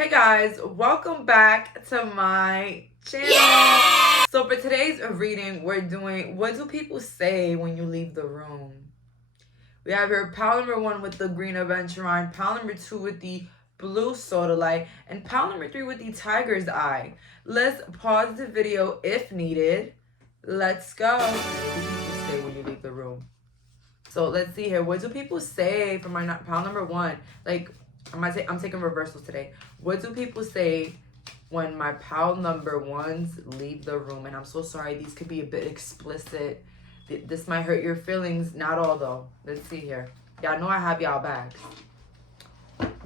Hey guys, welcome back to my channel. Yeah! So for today's reading, we're doing what do people say when you leave the room? We have here pile number 1 with the green Aventurine, pile number 2 with the blue Sodalite, and pile number 3 with the tiger's eye. Let's pause the video if needed. Let's go. What do people say when you leave the room? So let's see here. What do people say for my pile number 1? Like, I'm taking reversals today. What do people say when my pal number ones leave the room? And I'm so sorry, these could be a bit explicit. This might hurt your feelings. Not all though. Let's see here. Y'all know I have y'all backs.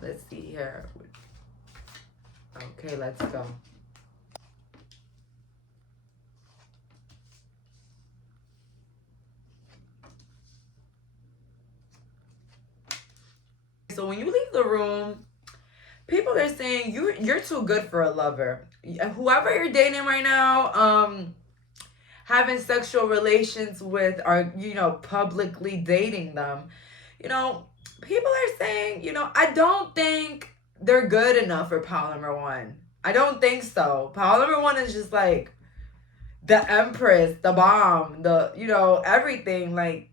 Let's see here. Okay, let's go. So when you leave the room, people are saying you're too good for a lover. Whoever you're dating right now, having sexual relations with, or publicly dating them, people are saying, I don't think they're good enough for pile number 1. I don't think so. Pile number 1 is just like the empress, the bomb, the everything. Like,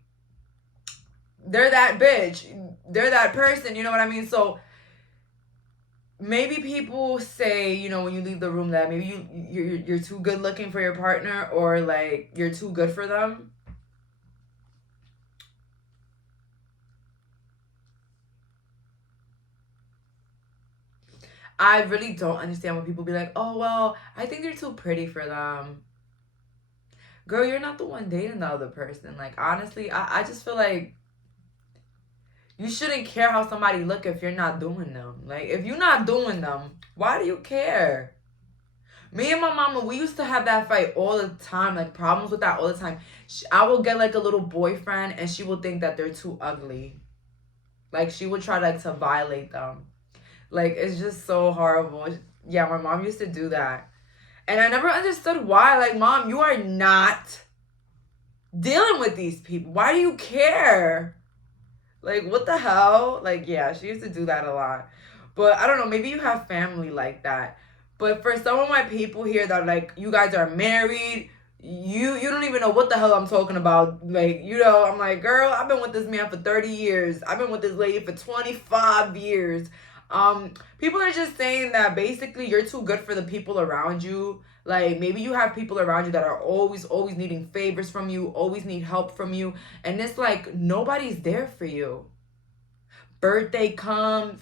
they're that bitch, they're that person, you know what I mean? So maybe people say, when you leave the room, that maybe you're too good looking for your partner, or like you're too good for them. I really don't understand when people be like, oh, well, I think they're too pretty for them. Girl, you're not the one dating the other person. Like, honestly, I just feel like you shouldn't care how somebody look if you're not doing them. Like, if you're not doing them, why do you care? Me and my mama, we used to have that fight all the time. Like, problems with that all the time. I will get, like, a little boyfriend, and she will think that they're too ugly. Like, she would try, like, to violate them. Like, it's just so horrible. Yeah, my mom used to do that. And I never understood why. Like, Mom, you are not dealing with these people. Why do you care? Like, what the hell? Like, yeah, she used to do that a lot. But I don't know, maybe you have family like that. But for some of my people here that, like, you guys are married, you don't even know what the hell I'm talking about. Like, I'm like, girl, I've been with this man for 30 years. I've been with this lady for 25 years. People are just saying that basically you're too good for the people around you. Like, maybe you have people around you that are always needing favors from you, always need help from you. And it's like, nobody's there for you. Birthday comes,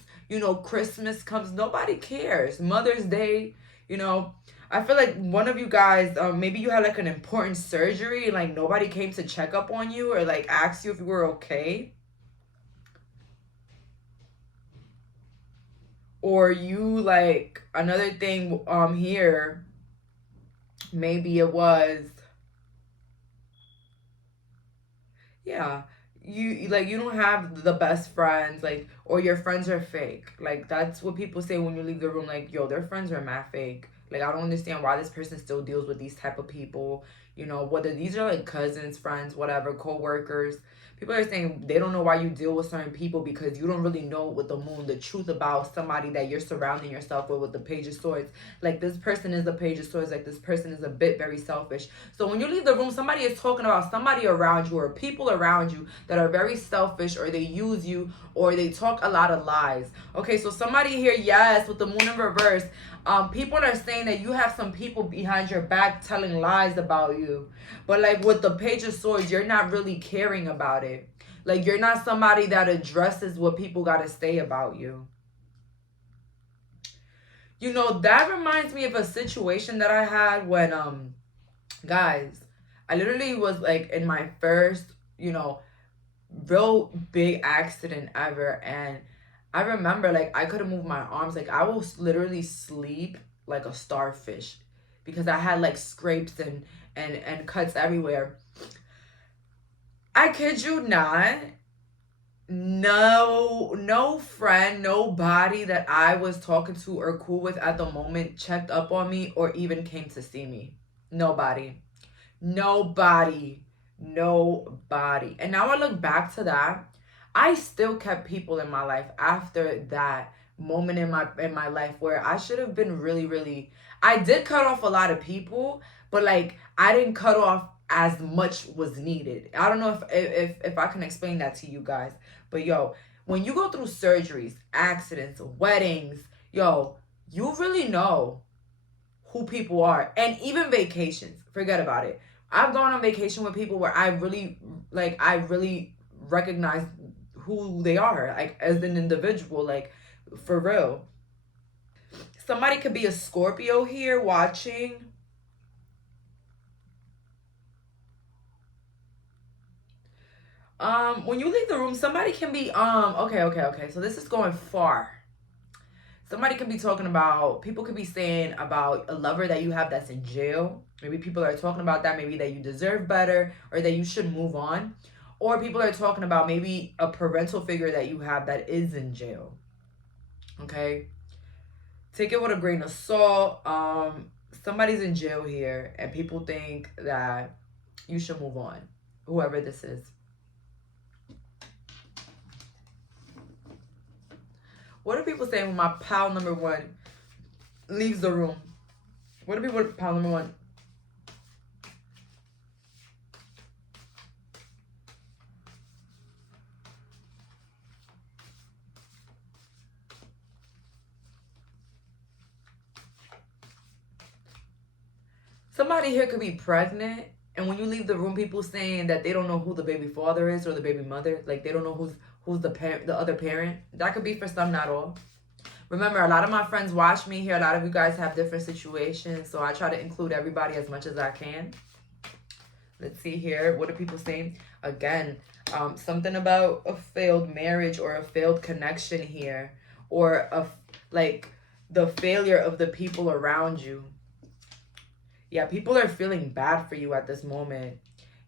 Christmas comes, nobody cares. Mother's Day, I feel like one of you guys, maybe you had like an important surgery and like nobody came to check up on you or like ask you if you were okay. Or you, like, another thing here, maybe it was, yeah, you don't have the best friends, like, or your friends are fake. Like, that's what people say when you leave the room. Like, yo, their friends are mad fake. Like, I don't understand why this person still deals with these type of people, whether these are like cousins, friends, whatever, co-workers. People are saying they don't know why you deal with certain people because you don't really know with the moon the truth about somebody that you're surrounding yourself with the Page of Swords. Like, this person is the Page of Swords. Like, this person is a bit very selfish. So when you leave the room, somebody is talking about somebody around you or people around you that are very selfish, or they use you, or they talk a lot of lies. Okay, so somebody here, yes, with the moon in reverse, people are saying that you have some people behind your back telling lies about you. But like with the Page of Swords, you're not really caring about it. Like, you're not somebody that addresses what people got to say about you. That reminds me of a situation that I had when, guys, I literally was like in my first, real big accident ever. And I remember, like, I couldn't move my arms. Like, I will literally sleep like a starfish because I had like scrapes and cuts everywhere. I kid you not. No friend, nobody that I was talking to or cool with at the moment checked up on me or even came to see me. Nobody. And now I look back to that, I still kept people in my life after that moment in my life where I should have been really, I did cut off a lot of people, but like I didn't cut off as much was needed. I don't know if I can explain that to you guys. But yo, when you go through surgeries, accidents, weddings, yo, you really know who people are. And even vacations, forget about it. I've gone on vacation with people where I really recognize who they are, like as an individual, like for real. Somebody could be a Scorpio here watching. When you leave the room, somebody can be okay. So this is going far. Somebody can be talking about, people could be saying about a lover that you have that's in jail. Maybe people are talking about that, maybe that you deserve better or that you should move on. Or people are talking about maybe a parental figure that you have that is in jail. Okay? Take it with a grain of salt. Somebody's in jail here and people think that you should move on. Whoever this is. What are people saying when my pal number one leaves the room? What are people, pal number one? Somebody here could be pregnant, and when you leave the room, people saying that they don't know who the baby father is or the baby mother. Like they don't know who's the parent, the other parent. That could be for some, not all. Remember, a lot of my friends watch me here. A lot of you guys have different situations, so I try to include everybody as much as I can. Let's see here. What are people saying? Again, something about a failed marriage or a failed connection here, or like the failure of the people around you. Yeah, people are feeling bad for you at this moment.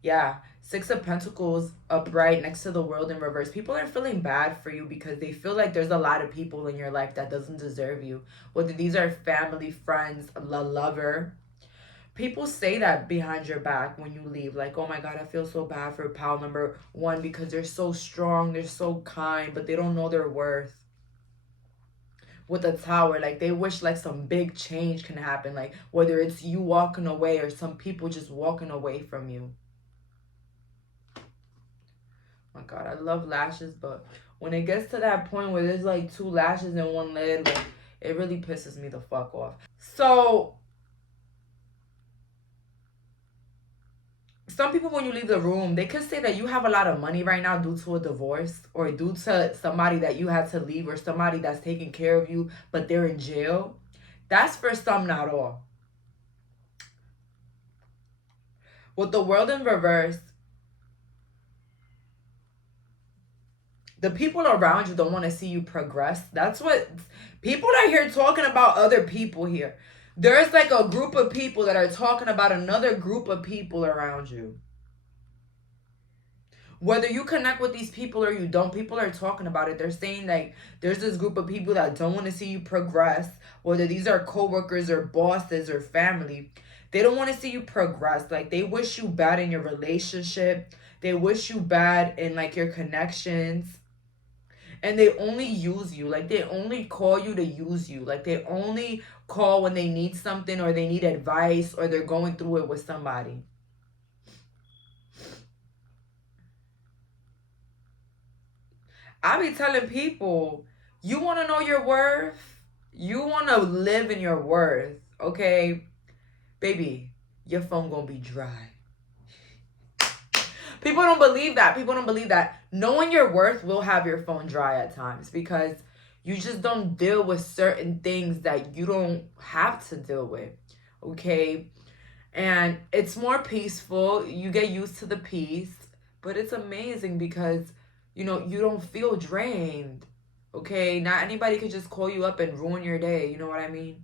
Yeah, Six of Pentacles upright next to the World in reverse. People are feeling bad for you because they feel like there's a lot of people in your life that doesn't deserve you. Whether these are family, friends, a lover. People say that behind your back when you leave. Like, oh my God, I feel so bad for pal number one because they're so strong, they're so kind, but they don't know their worth. With the Tower, like they wish like some big change can happen, like whether it's you walking away or some people just walking away from you. Oh my God, I love lashes, but when it gets to that point where there's like two lashes in one lid, like it really pisses me the fuck off. So some people, when you leave the room, they could say that you have a lot of money right now due to a divorce or due to somebody that you had to leave or somebody that's taking care of you, but they're in jail. That's for some, not all. With the World in reverse, the people around you don't want to see you progress. That's what people are here talking about, other people here. There's like a group of people that are talking about another group of people around you. Whether you connect with these people or you don't, people are talking about it. They're saying like there's this group of people that don't want to see you progress, whether these are coworkers or bosses or family. They don't want to see you progress. Like they wish you bad in your relationship. They wish you bad in like your connections. And they only use you. Like they only call you to use you. Like they only call when they need something or they need advice or they're going through it with somebody. I be telling people, you want to know your worth? You want to live in your worth, okay? Baby, your phone gonna be dry. People don't believe that. People don't believe that. Knowing your worth will have your phone dry at times because you just don't deal with certain things that you don't have to deal with, okay? And it's more peaceful. You get used to the peace, but it's amazing because, you know, you don't feel drained, okay? Not anybody could just call you up and ruin your day, you know what I mean?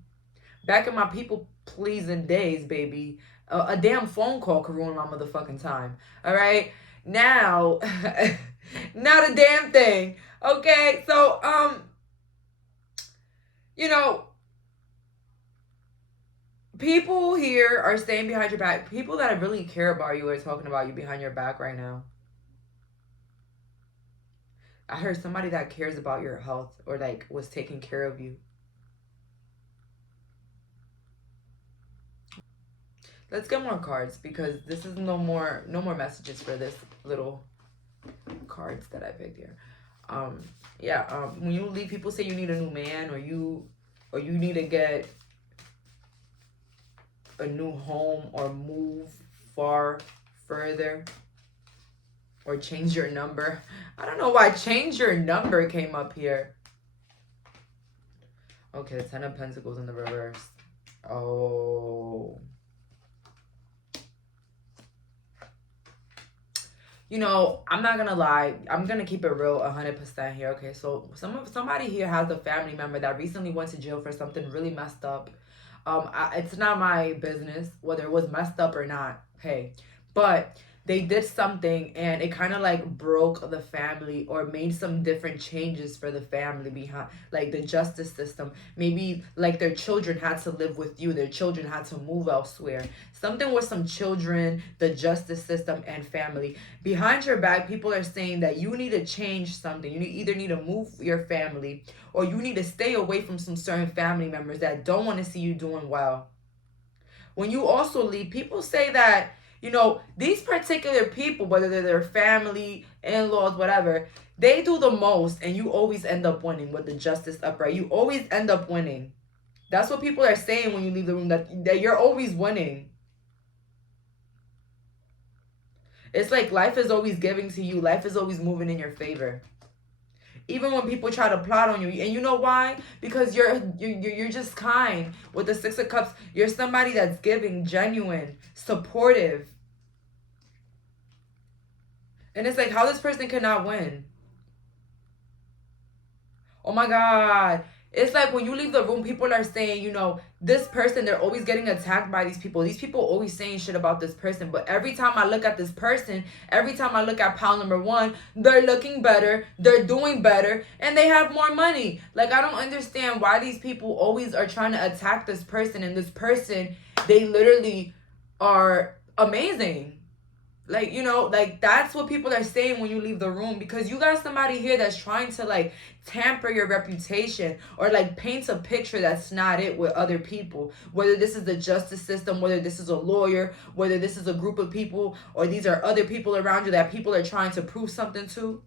Back in my people-pleasing days, baby, a damn phone call could ruin my motherfucking time, all right? Now, not a damn thing, okay? So, you know, people here are staying behind your back. People that really care about you are talking about you behind your back right now. I heard somebody that cares about your health or like was taking care of you. Let's get more cards because this is no more messages for this little cards that I picked here. When you leave, people say you need a new man or you need to get a new home or move further or change your number. I don't know why change your number came up here. Okay, the 10 of Pentacles in the reverse. Oh. You know, I'm not gonna lie. I'm gonna keep it real 100% here, okay? So somebody here has a family member that recently went to jail for something really messed up. It's not my business whether it was messed up or not, hey. But they did something and it kind of like broke the family or made some different changes for the family behind, like the justice system. Maybe like their children had to live with you, their children had to move elsewhere. Something with some children, the justice system, and family. Behind your back, people are saying that you need to change something. You either need to move your family or you need to stay away from some certain family members that don't want to see you doing well. When you also leave, people say that, you know, these particular people, whether they're their family, in-laws, whatever, they do the most and you always end up winning with the justice upright. You always end up winning. That's what people are saying when you leave the room, that you're always winning. It's like life is always giving to you. Life is always moving in your favor. Even when people try to plot on you. And you know why? Because you're just kind. With the 6 of Cups, you're somebody that's giving, genuine, supportive. And it's like, how this person cannot win? Oh my God. It's like when you leave the room, people are saying, you know, this person, they're always getting attacked by these people. These people always saying shit about this person. But every time I look at this person, every time I look at pile number 1, they're looking better, they're doing better, and they have more money. Like, I don't understand why these people always are trying to attack this person. And this person, they literally are amazing. Like, you know, like that's what people are saying when you leave the room, because you got somebody here that's trying to like tamper your reputation or like paint a picture that's not it with other people. Whether this is the justice system, whether this is a lawyer, whether this is a group of people, or these are other people around you that people are trying to prove something to.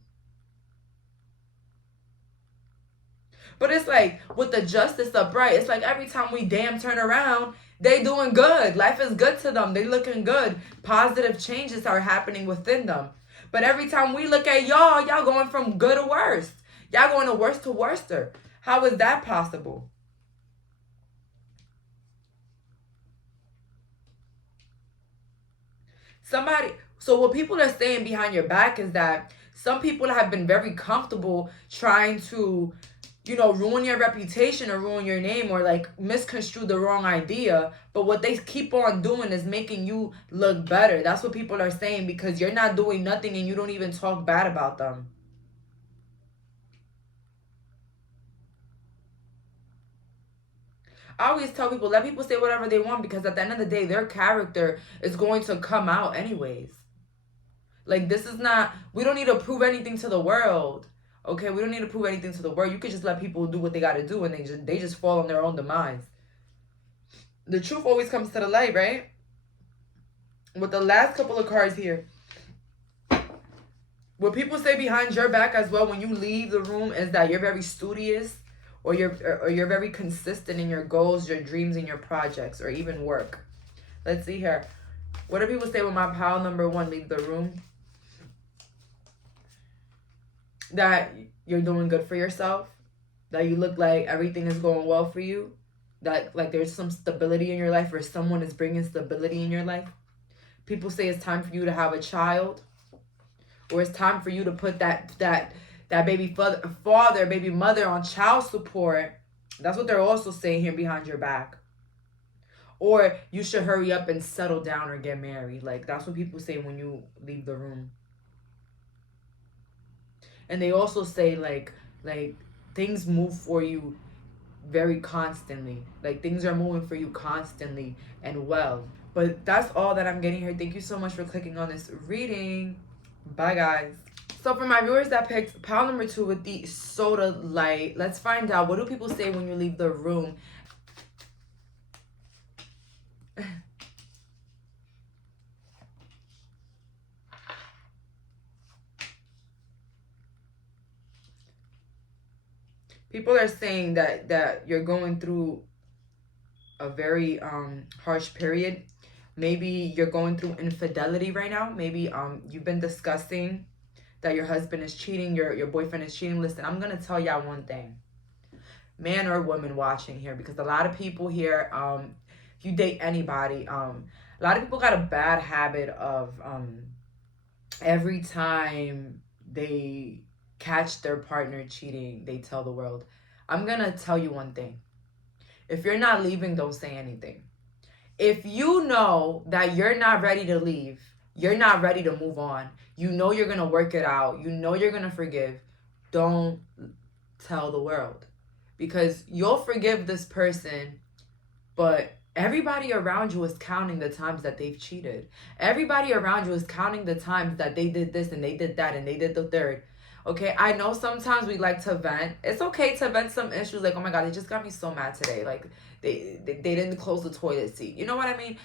But it's like with the justice upright, it's like every time we damn turn around, they doing good. Life is good to them. They looking good. Positive changes are happening within them. But every time we look at y'all going from good to worst. Y'all going to worst to worster. How is that possible? So what people are saying behind your back is that some people have been very comfortable trying to, you know, ruin your reputation or ruin your name or like misconstrue the wrong idea. But what they keep on doing is making you look better. That's what people are saying, because you're not doing nothing and you don't even talk bad about them. I always tell people, let people say whatever they want, because at the end of the day, their character is going to come out anyways. Like, this is not, we don't need to prove anything to the world. Okay, we don't need to prove anything to the world. You could just let people do what they got to do, and they just fall on their own demise. The truth always comes to the light, right? With the last couple of cards here, what people say behind your back as well when you leave the room is that you're very studious, or you're very consistent in your goals, your dreams, and your projects, or even work. Let's see here. What do people say when my pile number 1 leave the room? That you're doing good for yourself, that you look like everything is going well for you, that like there's some stability in your life, or someone is bringing stability in your life. People say it's time for you to have a child, or it's time for you to put that baby father, baby mother on child support. That's what they're also saying here behind your back. Or you should hurry up and settle down or get married. Like, that's what people say when you leave the room. And they also say like things move for you very constantly. Like, things are moving for you constantly and well. But that's all that I'm getting here. Thank you so much for clicking on this reading. Bye, guys. So for my viewers that picked pile number 2 with the soda light, let's find out, what do people say when you leave the room? People are saying that you're going through a very harsh period. Maybe you're going through infidelity right now. Maybe you've been discussing that your husband is cheating, your boyfriend is cheating. Listen, I'm gonna tell y'all one thing, man or woman watching here, because a lot of people here, if you date anybody, a lot of people got a bad habit of every time they catch their partner cheating, they tell the world. I'm gonna tell you one thing. If you're not leaving, don't say anything. If you know that you're not ready to leave, you're not ready to move on, you know you're gonna work it out, you know you're gonna forgive, don't tell the world. Because you'll forgive this person, but everybody around you is counting the times that they've cheated. Everybody around you is counting the times that they did this and they did that and they did the third. Okay, I know sometimes we like to vent. It's okay to vent some issues, like, oh my God, it just got me so mad today. Like, they didn't close the toilet seat. You know what I mean?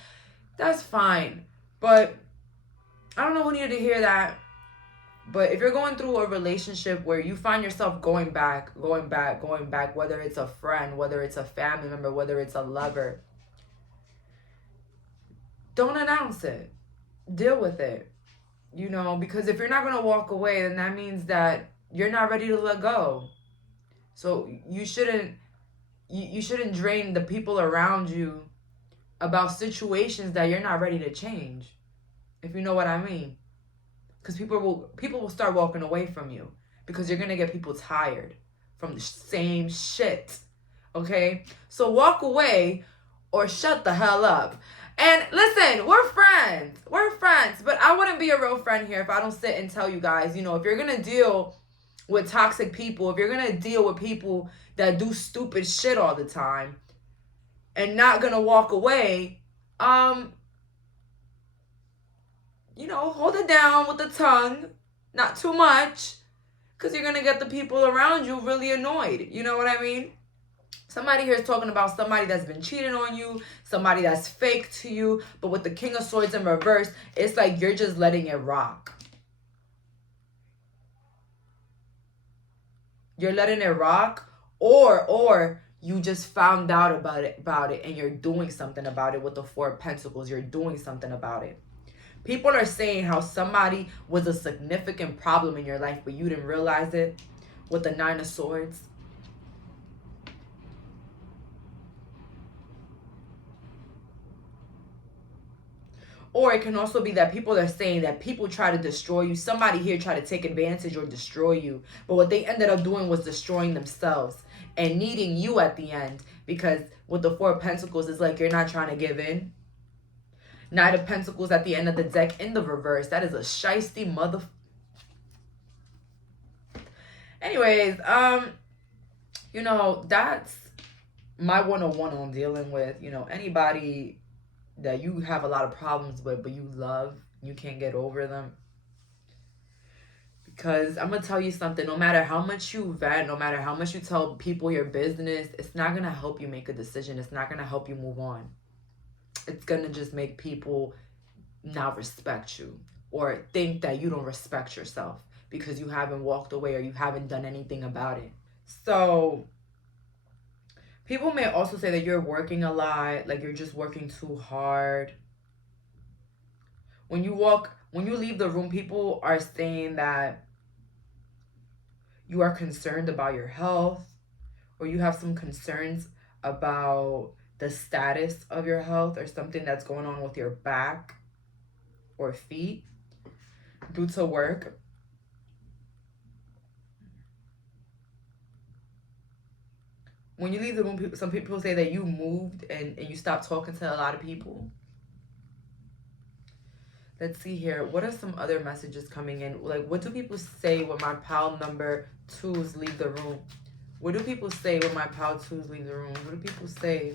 That's fine. But I don't know who needed to hear that. But if you're going through a relationship where you find yourself going back, whether it's a friend, whether it's a family member, whether it's a lover, don't announce it. Deal with it. You know, because if you're not going to walk away, then that means that you're not ready to let go. So you shouldn't drain the people around you about situations that you're not ready to change. If you know what I mean. Because people will start walking away from you because you're going to get people tired from the same shit. Okay? So walk away or shut the hell up. And listen, we're friends. We're friends. But I wouldn't be a real friend here if I don't sit and tell you guys, you know, if you're going to deal with toxic people, if you're going to deal with people that do stupid shit all the time and not going to walk away, you know, hold it down with the tongue, not too much, because you're going to get the people around you really annoyed. You know what I mean? Somebody here is talking about somebody that's been cheating on you, somebody that's fake to you, but with the King of Swords in reverse, it's like you're just letting it rock. You're letting it rock, or you just found out about it and you're doing something about it with the Four of Pentacles. You're doing something about it. People are saying how somebody was a significant problem in your life, but you didn't realize it with the Nine of Swords. Or it can also be that people are saying that people try to destroy you. Somebody here tried to take advantage or destroy you. But what they ended up doing was destroying themselves and needing you at the end. Because with the Four of Pentacles, it's like you're not trying to give in. Knight of Pentacles at the end of the deck in the reverse. That is a shiesty mother... Anyways, you know, that's my 101 on dealing with, you know, anybody that you have a lot of problems with, but you love, you can't get over them. Because I'm going to tell you something, no matter how much you vent, no matter how much you tell people your business, it's not going to help you make a decision. It's not going to help you move on. It's going to just make people not respect you or think that you don't respect yourself because you haven't walked away or you haven't done anything about it. So people may also say that you're working a lot, like you're just working too hard. When you leave the room, people are saying that you are concerned about your health or you have some concerns about the status of your health or something that's going on with your back or feet due to work. When you leave the room, some people say that you moved and you stopped talking to a lot of people. Let's see here. What are some other messages coming in? Like, what do people say when my pile number 2s leave the room? What do people say when my pile 2s leave the room? What do people say?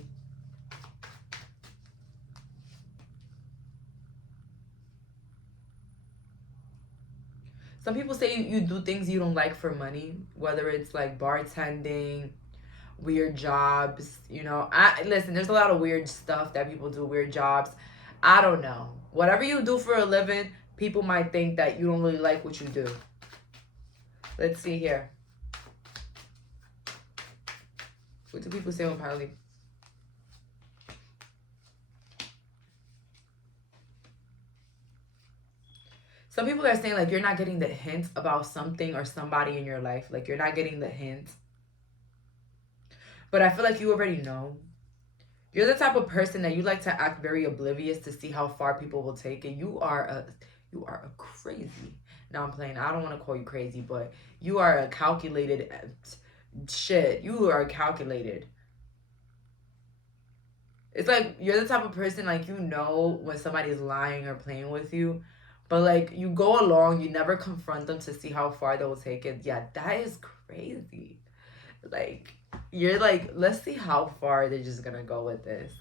Some people say you do things you don't like for money, whether it's like bartending, weird jobs, you know. I listen, there's a lot of weird stuff that people do, weird jobs. I don't know. Whatever you do for a living, people might think that you don't really like what you do. Let's see here. What do people say on Pilot? Some people are saying like you're not getting the hint about something or somebody in your life. Like you're not getting the hint. But I feel like you already know. You're the type of person that you like to act very oblivious to see how far people will take it. You are a crazy. Now I'm playing. I don't want to call you crazy, but you are a calculated shit. You are calculated. It's like you're the type of person like you know when somebody's lying or playing with you, but like you go along, you never confront them to see how far they will take it. Yeah, that is crazy. Like you're like, let's see how far they're just gonna go with this.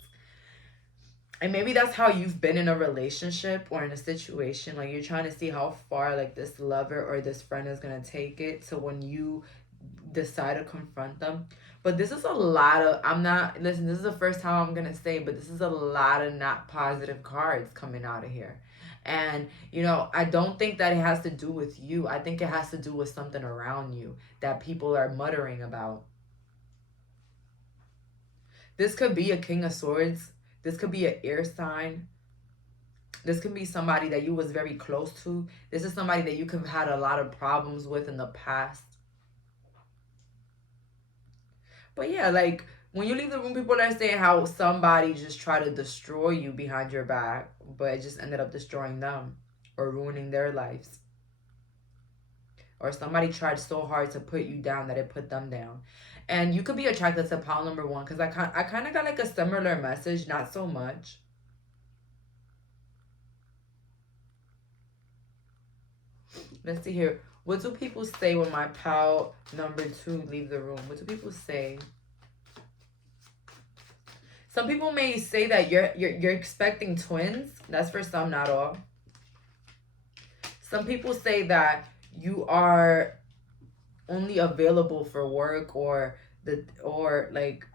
And maybe that's how you've been in a relationship or in a situation. Like you're trying to see how far like this lover or this friend is gonna take it. So when you decide to confront them. But this is a lot of, listen, this is the first time I'm gonna say, but this is a lot of not positive cards coming out of here. And, you know, I don't think that it has to do with you. I think it has to do with something around you that people are muttering about. This could be a King of Swords. This could be an air sign. This could be somebody that you was very close to. This is somebody that you could have had a lot of problems with in the past. But yeah, like when you leave the room, people are saying how somebody just tried to destroy you behind your back, but it just ended up destroying them or ruining their lives. Or somebody tried so hard to put you down that it put them down. And you could be attracted to pile number one because I kind of got like a similar message, not so much. Let's see here. What do people say when my pal number two leave the room? What do people say? Some people may say that you're expecting twins. That's for some, not all. Some people say that you are only available for work or like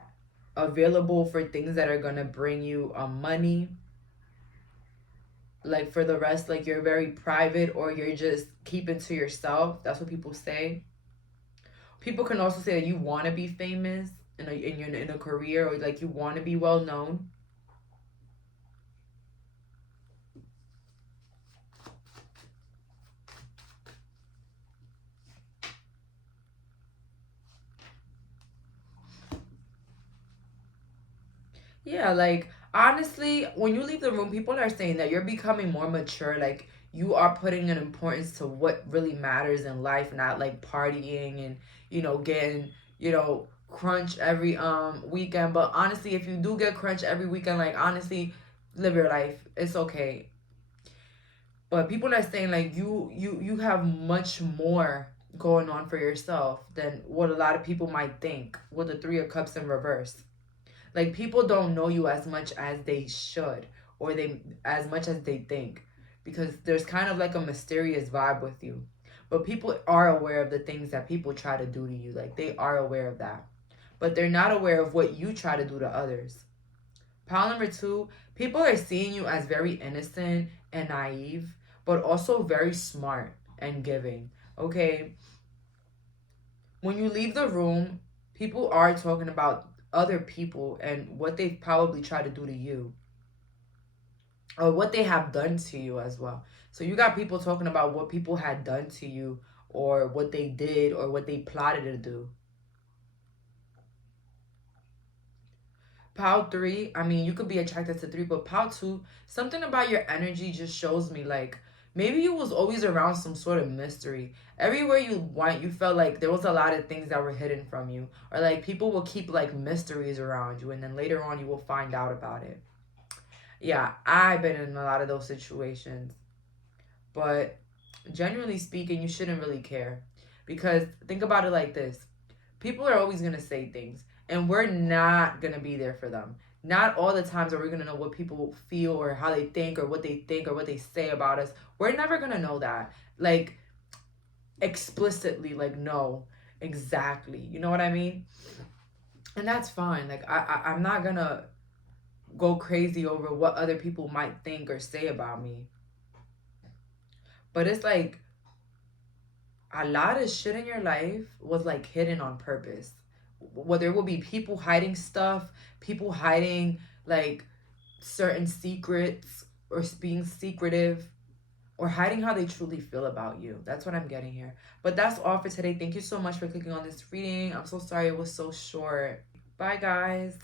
available for things that are gonna bring you money. Like for the rest, like you're very private or you're just keeping to yourself. That's what people say. People can also say that you want to be famous in a career or like you want to be well known. Yeah, like honestly, when you leave the room, people are saying that you're becoming more mature. Like you are putting an importance to what really matters in life, not like partying and, you know, getting, you know, crunch every weekend. But honestly, if you do get crunch every weekend, like honestly, live your life. It's okay. But people are saying like you have much more going on for yourself than what a lot of people might think with the Three of Cups in reverse. Like people don't know you as much as they should or they as much as they think because there's kind of like a mysterious vibe with you. But people are aware of the things that people try to do to you. Like they are aware of that. But they're not aware of what you try to do to others. Pile number two, people are seeing you as very innocent and naive, but also very smart and giving. Okay. When you leave the room, people are talking about other people and what they've probably tried to do to you or what they have done to you as well. So you got people talking about what people had done to you or what they did or what they plotted to do. Pile three, I mean, you could be attracted to three, but pile two, something about your energy just shows me like maybe you was always around some sort of mystery. Everywhere you went, you felt like there was a lot of things that were hidden from you. Or like people will keep like mysteries around you and then later on you will find out about it. Yeah, I've been in a lot of those situations. But generally speaking, you shouldn't really care. Because think about it like this. People are always going to say things and we're not going to be there for them. Not all the times are we going to know what people feel or how they think or what they say about us. We're never going to know that. Like explicitly like know exactly, you know what I mean? And that's fine. Like I'm not gonna go crazy over what other people might think or say about me. But it's like a lot of shit in your life was like hidden on purpose. Whether it will be people hiding stuff, people hiding like certain secrets, or being secretive, or hiding how they truly feel about you. That's what I'm getting here. But that's all for today. Thank you so much for clicking on this reading. I'm so sorry it was so short. Bye, guys.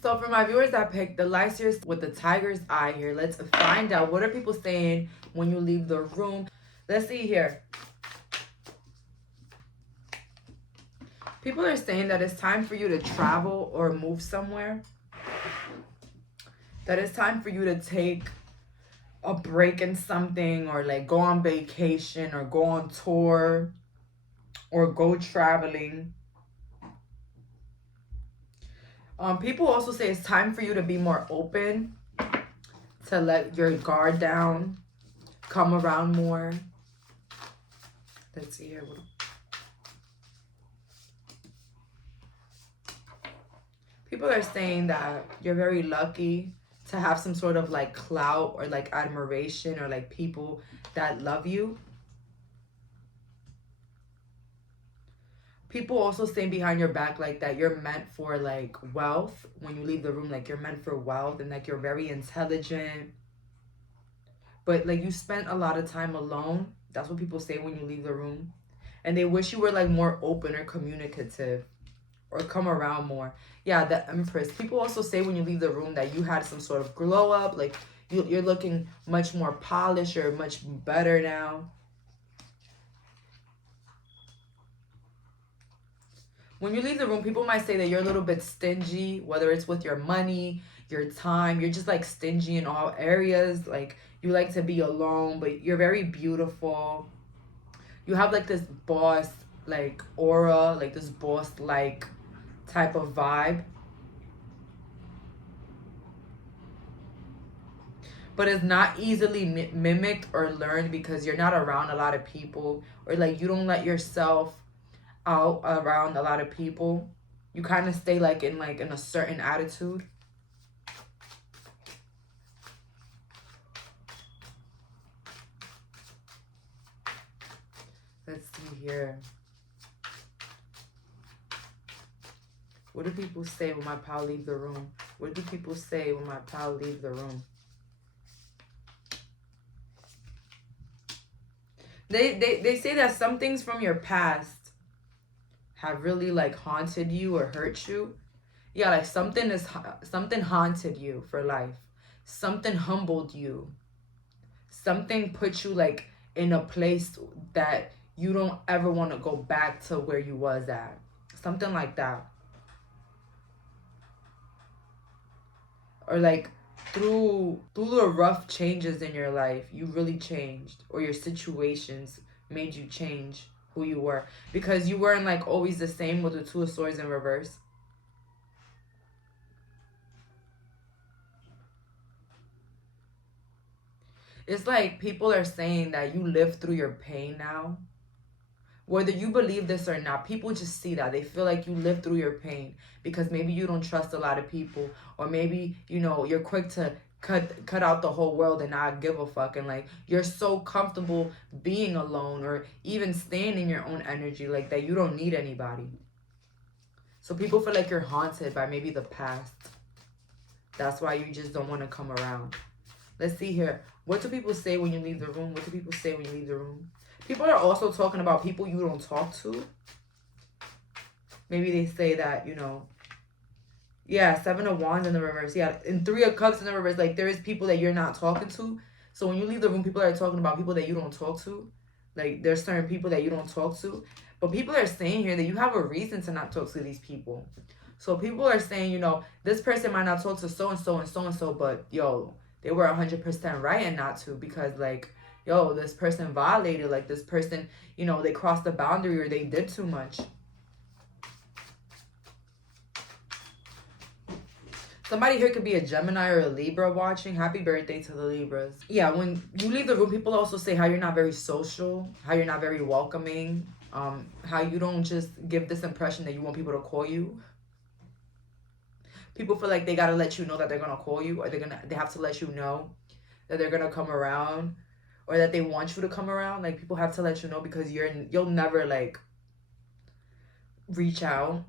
So for my viewers that picked the Lysiers with the tiger's eye here, let's find out what are people saying when you leave the room. Let's see here. People are saying that it's time for you to travel or move somewhere. That it's time for you to take a break in something, or like go on vacation, or go on tour, or go traveling. People also say it's time for you to be more open, to let your guard down, come around more. Let's see here. People are saying that you're very lucky to have some sort of like clout or like admiration, or like people that love you. People also saying behind your back like that you're meant for like wealth when you leave the room. Like you're meant for wealth, and like you're very intelligent, but like you spent a lot of time alone. That's what people say when you leave the room. And they wish you were like more open or communicative, or come around more. Yeah, the Empress. People also say when you leave the room that you had some sort of glow up. Like you're looking much more polished, or much better now. When you leave the room, people might say that you're a little bit stingy, whether it's with your money, your time. You're just like stingy in all areas. Like you like to be alone, but you're very beautiful. You have like this boss like aura, like this boss like type of vibe. But it's not easily mimicked or learned, because you're not around a lot of people, or like you don't let yourself out around a lot of people. You kind of stay like in a certain attitude. Let's see here. What do people say when my pal leave the room? What do people say when my pal leave the room? They say that some things from your past have really like haunted you or hurt you. Yeah, like something haunted you for life. Something humbled you. Something put you like in a place that you don't ever want to go back to where you was at. Something like that. Or like through the rough changes in your life, you really changed, or your situations made you change who you were, because you weren't like always the same with the Two of Swords in reverse. It's like people are saying that you live through your pain now. Whether you believe this or not, people just see that. They feel like you live through your pain, because maybe you don't trust a lot of people, or maybe, you know, you're quick to cut out the whole world and not give a fuck, and like you're so comfortable being alone, or even staying in your own energy like that you don't need anybody. So people feel like you're haunted by maybe the past. That's why you just don't want to come around. Let's see here. What do people say when you leave the room? What do people say when you leave the room? People are also talking about people you don't talk to. Maybe they say that, you know, yeah, 7 of Wands in the reverse. Yeah, and 3 of Cups in the reverse. Like, there is people that you're not talking to. So when you leave the room, people are talking about people that you don't talk to. Like, there's certain people that you don't talk to. But people are saying here that you have a reason to not talk to these people. So people are saying, you know, this person might not talk to so-and-so and so-and-so, but, yo, they were 100% right and not to, because, like, yo, this person violated, like, this person, you know, they crossed the boundary, or they did too much. Somebody here could be a Gemini or a Libra watching. Happy birthday to the Libras. Yeah, when you leave the room, people also say how you're not very social, how you're not very welcoming, how you don't just give this impression that you want people to call you. People feel like they gotta let you know that they're gonna call you, or they have to let you know that they're gonna come around, or that they want you to come around. Like, people have to let you know because you'll never like reach out.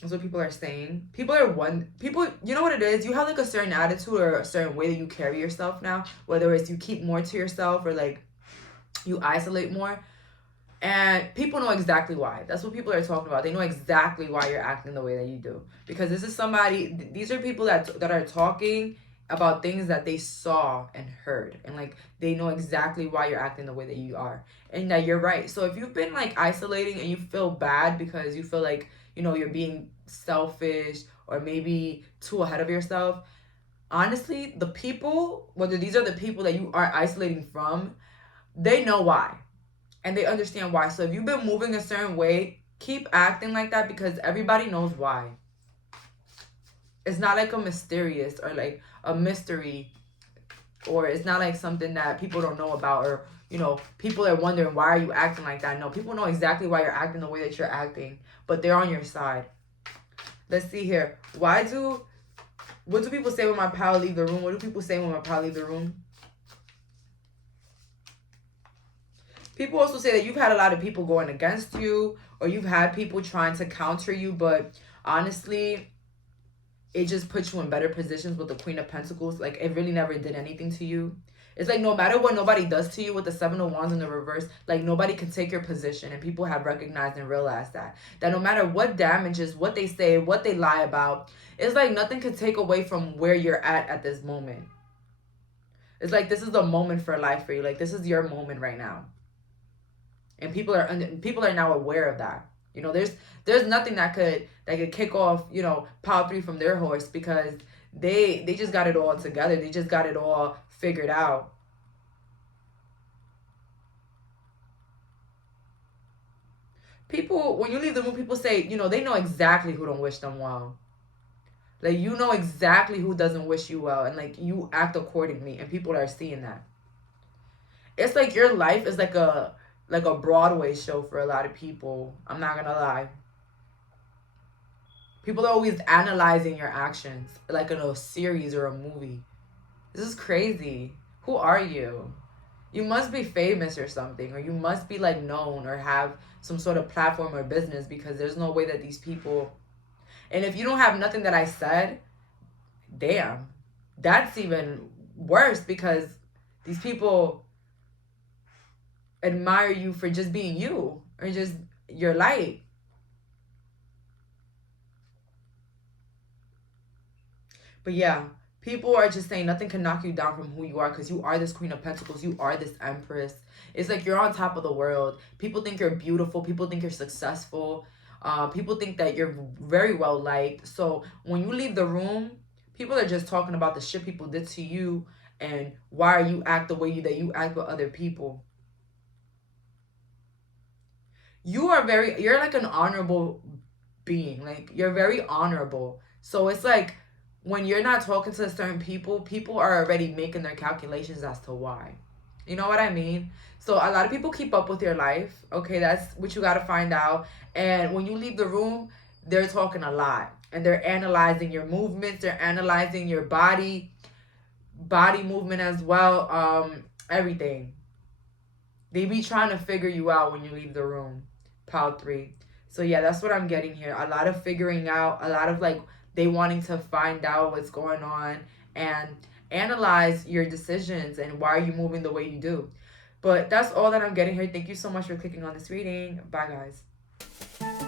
That's what people are saying. People, you know what it is? You have like a certain attitude or a certain way that you carry yourself now. Whether it's you keep more to yourself or like you isolate more. And people know exactly why. That's what people are talking about. They know exactly why you're acting the way that you do. Because this is somebody, these are people that are talking about things that they saw and heard. And like, they know exactly why you're acting the way that you are. And that you're right. So if you've been like isolating and you feel bad because you feel like, you know, you're being selfish or maybe too ahead of yourself, honestly, the people, whether these are the people that you are isolating from, they know why. And they understand why. So if you've been moving a certain way, keep acting like that because everybody knows why. It's not like a mysterious or like a mystery, or it's not like something that people don't know about, or, you know, people are wondering why are you acting like that. No, people know exactly why you're acting the way that you're acting, but they're on your side. Let's see here. What do people say when my pal leave the room? What do people say when my pal leave the room? People also say that you've had a lot of people going against you, or you've had people trying to counter you, but honestly, it just puts you in better positions with the Queen of Pentacles. Like, it really never did anything to you. It's like no matter what nobody does to you with the Seven of Wands in the reverse, like nobody can take your position, and people have recognized and realized that no matter what damages, what they say, what they lie about, it's like nothing can take away from where you're at this moment. It's like this is the moment for life for you. Like, this is your moment right now. And people are now aware of that. You know, there's nothing that could kick off, you know, Power 3 from their horse, because they just got it all together. They just got it all figured out. People, when you leave the room, people say, you know, they know exactly who don't wish them well. Like, you know exactly who doesn't wish you well, and like you act accordingly, and people are seeing that. It's like your life is like a Broadway show for a lot of people. I'm not gonna lie. People are always analyzing your actions like in a series or a movie. This is crazy. Who are you? You must be famous or something, or you must be like known or have some sort of platform or business, because there's no way that these people... And if you don't have nothing that I said, damn, that's even worse, because these people admire you for just being you, or just your light. But yeah, people are just saying nothing can knock you down from who you are, because you are this Queen of Pentacles. You are this Empress. It's like you're on top of the world. People think you're beautiful. People think you're successful. People think that you're very well liked. So when you leave the room, people are just talking about the shit people did to you, and why you act the way that you act with other people. You're like an honorable being. Like, you're very honorable. So it's like, when you're not talking to certain people, people are already making their calculations as to why. You know what I mean? So a lot of people keep up with your life. Okay, that's what you got to find out. And when you leave the room, they're talking a lot. And they're analyzing your movements. They're analyzing your body movement as well. Everything. They be trying to figure you out when you leave the room. Power 3. So yeah, that's what I'm getting here. A lot of figuring out. A lot of like... they wanting to find out what's going on and analyze your decisions and why are you moving the way you do. But that's all that I'm getting here. Thank you so much for clicking on this reading. Bye, guys.